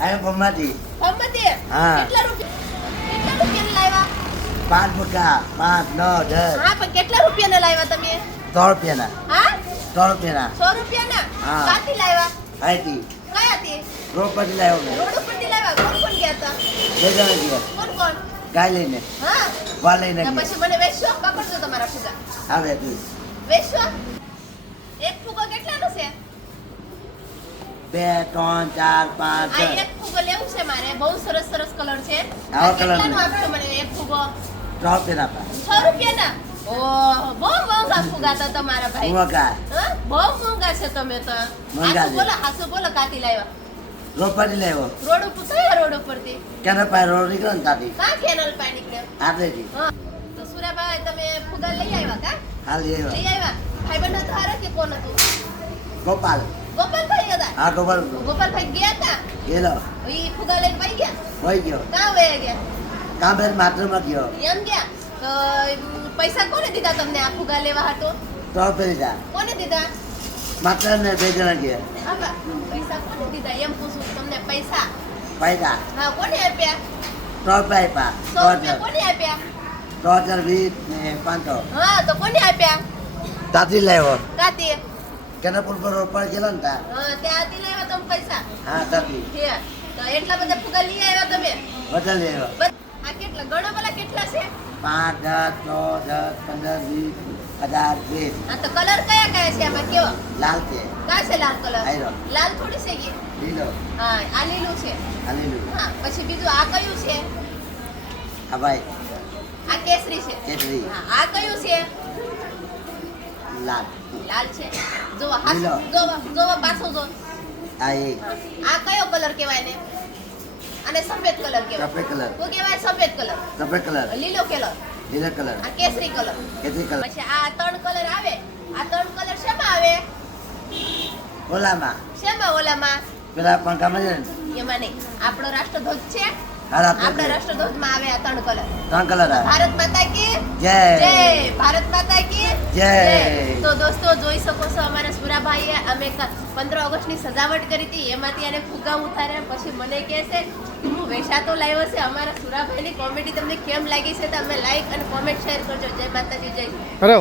આયા પમ્માથી પમ્મતી હા. કેટલા રૂપિયા લાવ્યા? 5 ફૂકા 5 9 10 હા પણ કેટલા રૂપિયાના લાવ્યા તમે? 100 રૂપિયાના હા 100 રૂપિયાના 100 રૂપિયાના હા. કાથી લાવ્યા? આઈટી કયા થી? રોપટી લાવ્યો મેં રોડ ઉપરથી લાવ્યા? કોણ કોણ ગયા હતા? બે જણા ગયા કોણ કોણ? ગાય લઈને હા વાલ લઈને તો ગયા પછી મને વેચશો? પકડજો તમારા ફુગા આવે તું વેચશો? એક ફુગો કેટલાનો છે? 2 3 4 5 આ 6 એક ફુગો લેવું છે મારે. બહુ સરસ સરસ કલર છે. આવો આ colour કેટલાનો નો. આપશો મને એક ફુગો? 100 રૂપિયાના પા 6 રૂપિયાના? ઓહ બહુ મોંઘા ફુગા હતા તમારા ભાઈ. મોંઘા હા? બહુ મોંઘા છે તમે તો. મોંઘા હાસુ છે. બોલો હાસુ બોલો કાથી લાવ્યા? રોપટી લાવ્યો રોડ ઉપર કયા રોડ ઉપરથી? કેને પાય રોડ નીકળે ને તાથી કા કેનલ પાણી નીકળ્યો? આટલેથી હા તો સુરાભાઈ તમે ફુગા લઈ આવ્યા કા? હાલ લઈ આવ્યો આવ્યા. ભાઈબંધ હતો હારો કે કોણ હતું? ગોપાલ ગોપાલભાઈ હતા. હા ગોપાલ ગોપાલભાઈ ગયા કા? ગયેલો ઈ ફુગા લઈને પાઈ ગયા? હોય ગયો કાં વયા ગયા? કામરેજ માત્રમાં ગયો એમ ગયા તો પૈસા કોને દીધા તમને આ ફુગા લેવા હતો? 100 રૂપિયા લીધા કોને દીધા? માત્ર ને 2 જણા ગયા આપા પૈસા કોને દીધા એમ પૂછું છું તમને. પૈસા પૈસા હા કોને આપ્યા? 100 રૂપિયા 100 રૂપિયા કોને આપ્યા? 2020 ને 500 હા તો કોને આપ્યા? તાથી લાવ્યો કાતી કેનાપુર પર રોડ પર ગયેલો ને તા હા ત્યાંથી લાવ્યા તમે પૈસા? હા તાથી હે તો એટલા બધા ફુગા લઈ આવ્યા તમે? બધા લેવો આ કેટલા ગણો ભલા કેટલા છે? 5 10 10 15 20 1000 20 આ તો કલર કયા કયા છે આમાં કેવો? લાલ છે કા છે લાલ કલર? આયરો. લાલ થોડી છે કે? લીલો હા આ લીલું છે. આ લીલું હા પછી બીજું આ કયું છે? હા ભાઈ આ કેસરી છે. કેસરી હા આ કયું છે? લાલ લાલ છે. જોવા હાસ લીલો. જોવા પાછો જો. આ એક આ કયો કલર કહેવાય ને? અને સફેદ કલર કહેવાય. સફેદ કલર તો કહેવાય સફેદ કલર. સફેદ કલર લીલો કલર. લીલો કલર આ કેસરી કલર. કેસરી કલર પછી આ ત્રણ કલર આવે. આ ત્રણ કલર શેમાં આવે? ઓલામાં શેમાં ઓલામાં? પેલા પંખામાં છે ને એમાં નહીં. આપણો રાષ્ટ્રધ્વજ છે. હા આપણા રાત્રે રાષ્ટ્રધ્વજમાં આવે આ ત્રણ કલર. 3 કલર આ ભારત માતા કી જય જય. ભારત માતા કી જય. તો દોસ્તો જોઈ શકો છો અમારા સુરાભાઈએ અમે 15 ઓગસ્ટની સજાવટ કરી હતી એમાંથી એને ફુગા ઉતાર્યા. પછી મને કહે છે કે હું વેચાતો લાવ્યો છે. અમારા સુરાભાઈની કોમેડી તમને કેમ લાગી છે તો અમે લાઈક અને કોમેન્ટ શેર કરજો. જય માતાજી જય. અરે